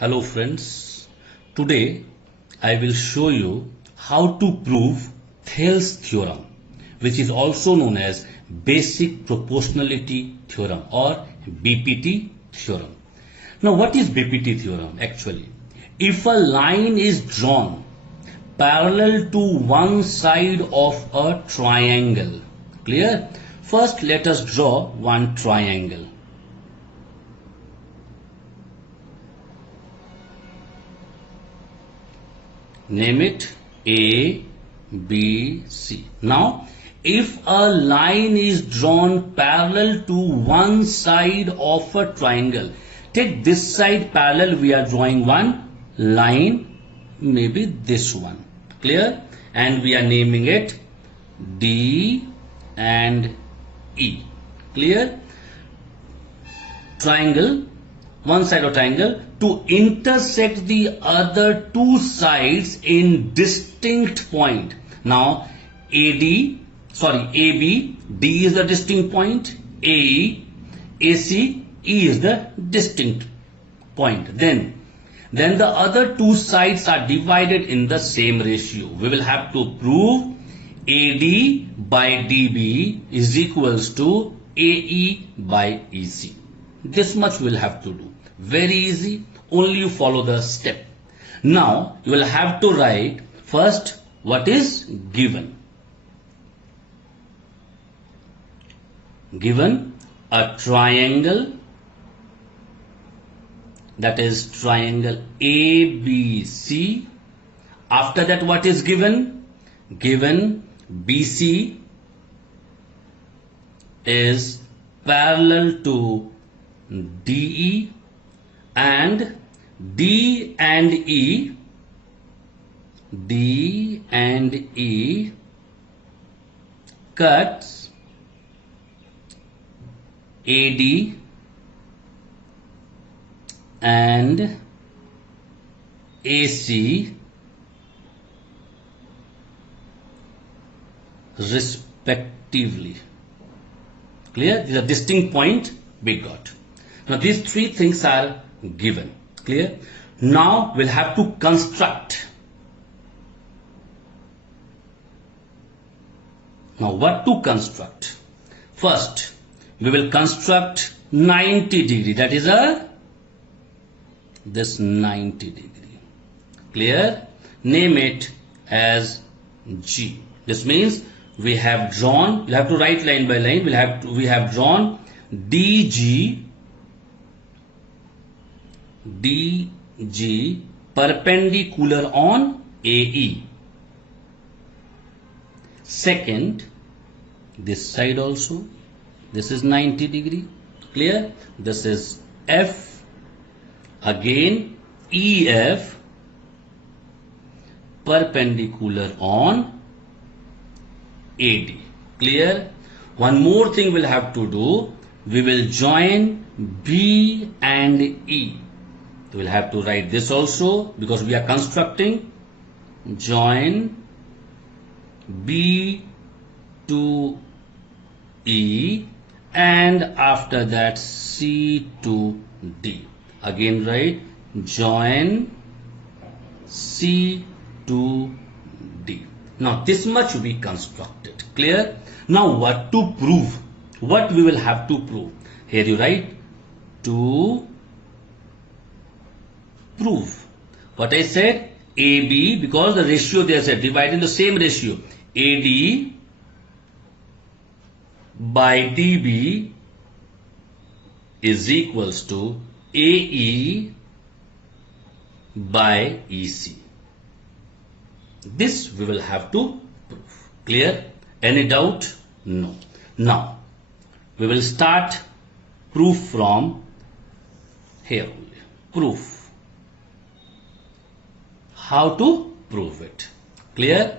Hello friends, today I will show you how to prove Thales theorem, which is also known as basic proportionality theorem or BPT theorem. Now what is BPT theorem actually? If a line is drawn parallel to one side of a triangle, clear? First let us draw one triangle. Name it A, B, C. Now, if a line is drawn parallel to one side of a triangle, take this side parallel, we are drawing one line, maybe this one. Clear? And we are naming it D and E. Clear? Triangle, one side of triangle, to intersect the other two sides in distinct point. Now AB, D is the distinct point, AE, AC, E is the distinct point. Then the other two sides are divided in the same ratio. We will have to prove AD by DB is equals to AE by EC. This much we'll have to do. Very easy, only you follow the step. Now you will have to write first what is given. Given a triangle, that is triangle ABC. After that what is given? Given BC is parallel to DE and D and E cuts AD and AC respectively. Clear? These are distinct point we got. Now these three things are given. Clear? Now we'll have to construct. Now what to construct? First we will construct 90 degree, that is this 90 degree. Clear? Name it as G. This means we have drawn, you have to write line by line, we have drawn DG perpendicular on AE. Second, this side also, this is 90 degree. Clear? This is F. Again EF perpendicular on AD. Clear? One more thing we'll have to do, we will join B and E. We'll have to write this also because we are constructing. Join B to E and after that C to D. Again write join C to D. Now this much we constructed. Clear? Now what to prove? What we will have to prove? Here you write to prove. What I said? AB, because the ratio they said divide in the same ratio. AD by DB is equals to AE by EC. This we will have to prove. Clear? Any doubt? No. Now we will start proof from here only. Proof. How to prove it? Clear?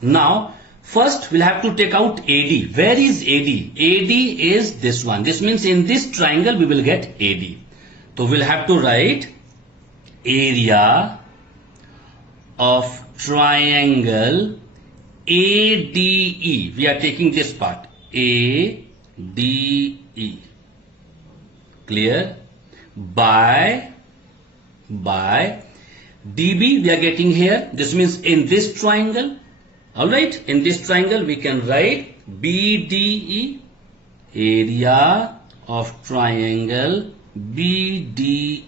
Now first we'll have to take out AD. Where is AD? AD is this one. This means in this triangle we will get AD. So we'll have to write area of triangle ADE. We are taking this part ADE. Clear? By by DB we are getting here. This means in this triangle, alright, in this triangle we can write BDE, area of triangle BDE.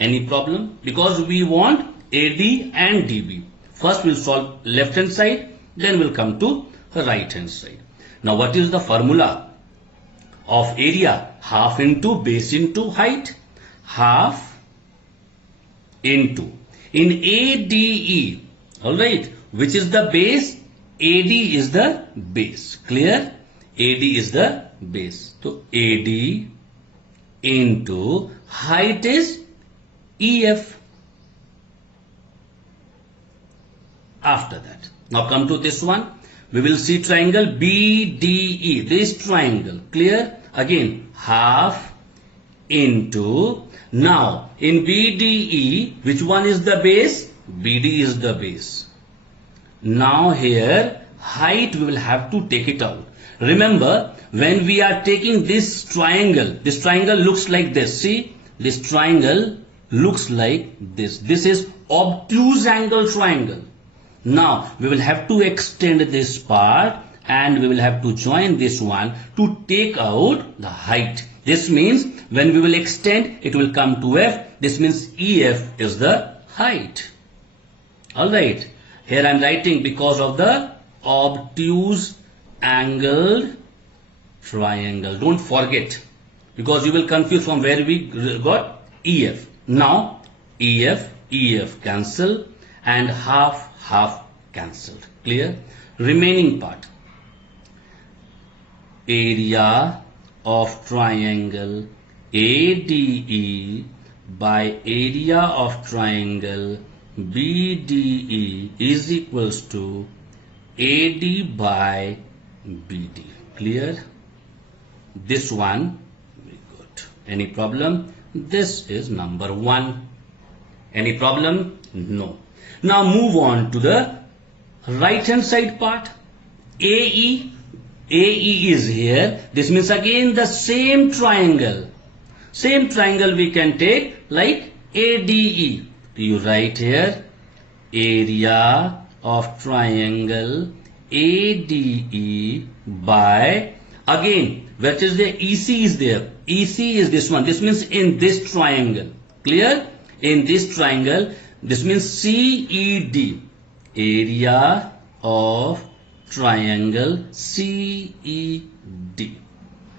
Any problem? Because we want AD and DB. First we'll solve left hand side, then we'll come to right hand side. Now what is the formula of area? Half into base into height. Half into. In ADE, alright, which is the base? AD is the base. Clear? AD is the base. So AD into height is EF. After that, now come to this one. We will see triangle BDE. This triangle. Clear? Again, half into. Now, in BDE, which one is the base? BD is the base. Now here, height we will have to take it out. Remember, when we are taking this triangle looks like this. See, this triangle looks like this. This is obtuse angle triangle. Now, we will have to extend this part and we will have to join this one to take out the height. This means when we will extend, it will come to F. This means EF is the height. Alright, here I am writing because of the obtuse angled triangle. Don't forget, because you will confuse from where we got EF. Now, EF cancel and half cancelled. Clear? Remaining part. Area of triangle ADE by area of triangle BDE is equals to AD by BD. Clear? This one, very good. Any problem? This is number 1. Any problem? No. Now move on to the right hand side part. AE is here. This means again the same triangle. Same triangle we can take like ADE. You write here area of triangle ADE by, again, what is there? EC is there. EC is this one. This means in this triangle. Clear? In this triangle, this means CED. Area of triangle CED.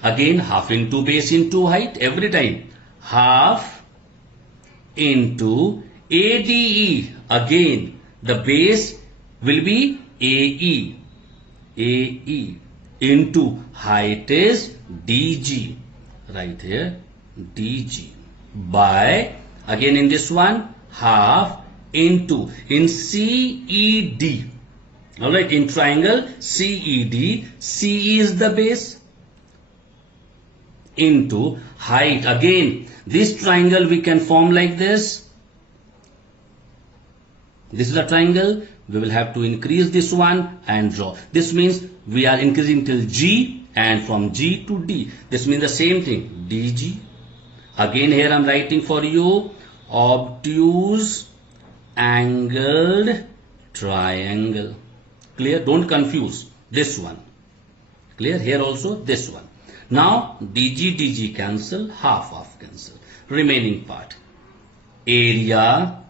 Again, half into base into height. Every time. Half into ADE. Again, the base will be AE. AE into height is DG. Right here, DG. By, again in this one, half into, in CED. Alright, in triangle CED, CE is the base, into height. Again, this triangle we can form like this. This is a triangle. We will have to increase this one and draw. This means we are increasing till G and from G to D. This means the same thing, DG. Again here I am writing for you obtuse angled triangle. Clear? Don't confuse this one. Clear? Here also this one. Now DG cancel, half cancel. Remaining part. Area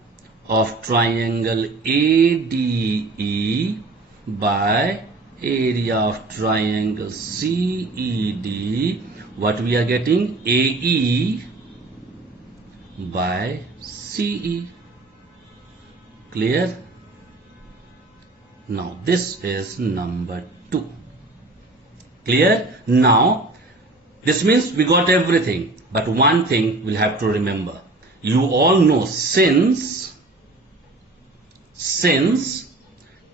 of triangle ADE by area of triangle CED. What we are getting? AE by CE. Clear? Now this is number 2. Clear? Now this means we got everything, but one thing we'll have to remember. You all know since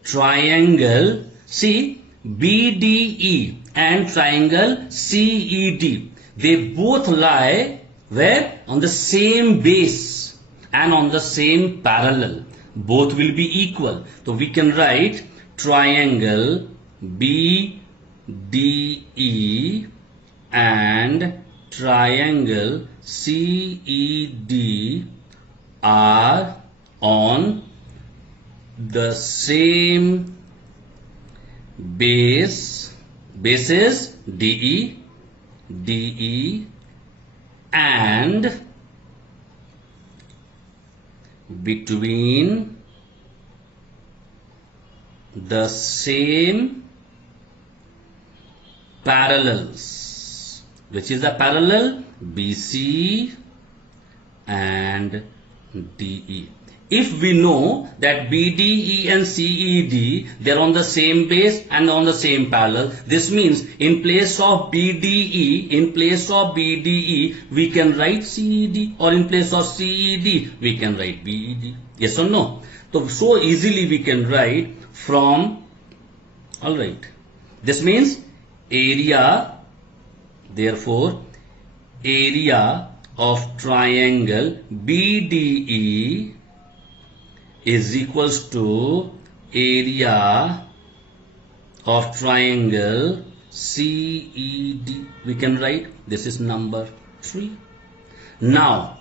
triangle, see, BDE and triangle CED, they both lie where? On the same base and on the same parallel. Both will be equal. So we can write triangle BDE and triangle CED are on the same bases DE, and between the same parallels, which is the parallel BC and DE. If we know that BDE and CED, they are on the same base and on the same parallel, this means in place of BDE, we can write CED, or in place of CED, we can write BED. Yes or no? So easily we can write from, alright, this means area, therefore area of triangle BDE is equals to area of triangle CED. We can write, this is number 3. Now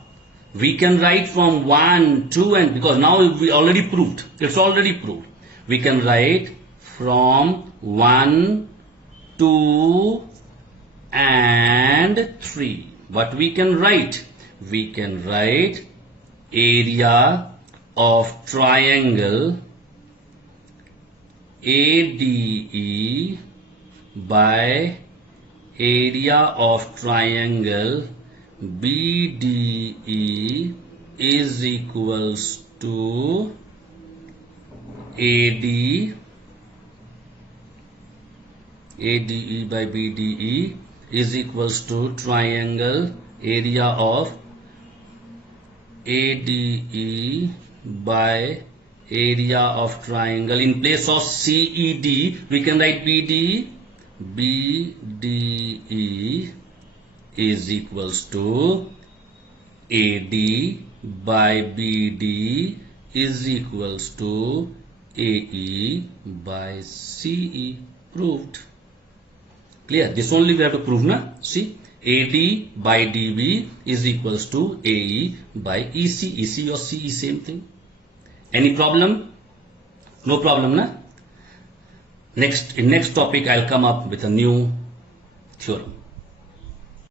we can write from 1, 2 and, because now we already proved, it's already proved. We can write from 1, 2 and 3. What we can write? We can write area of triangle ADE by area of triangle BDE is equals to ADE by BDE is equals to triangle area of ADE by area of triangle. In place of CED, we can write BDE. BDE is equals to AD by BD is equals to AE by CE. Proved. Clear? This only we have to prove, na? See, AD by DB is equals to AE by EC. EC or CE, same thing. Any problem? No problem, na? In next topic, I'll come up with a new theorem.